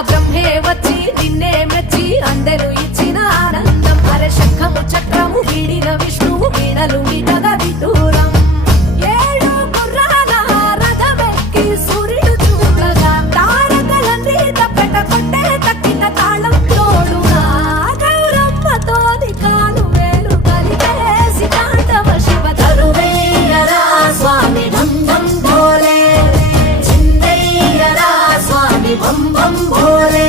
బ్రహ్మే వచ్చి నిన్నే మెచ్చి అందరూ ఇచ్చిన ఆనందం అరే శంఖము చక్రము వీడిన విష్ణువు వీణలు మీటగా విటూరం ఏడు గుర్రాల రథమెక్కి సూర్యుడు చూడగా తారకలన్నీ తప్పెట కొట్టే తక్కిన తాళం తోడుగా గౌరమ్మతోని కాలు వేలు కలిపేసి తాండవ శివ తరువేయరా స్వామి ఢం ఢం భోలే చిందయ్యరా స్వామి బం బం భోలే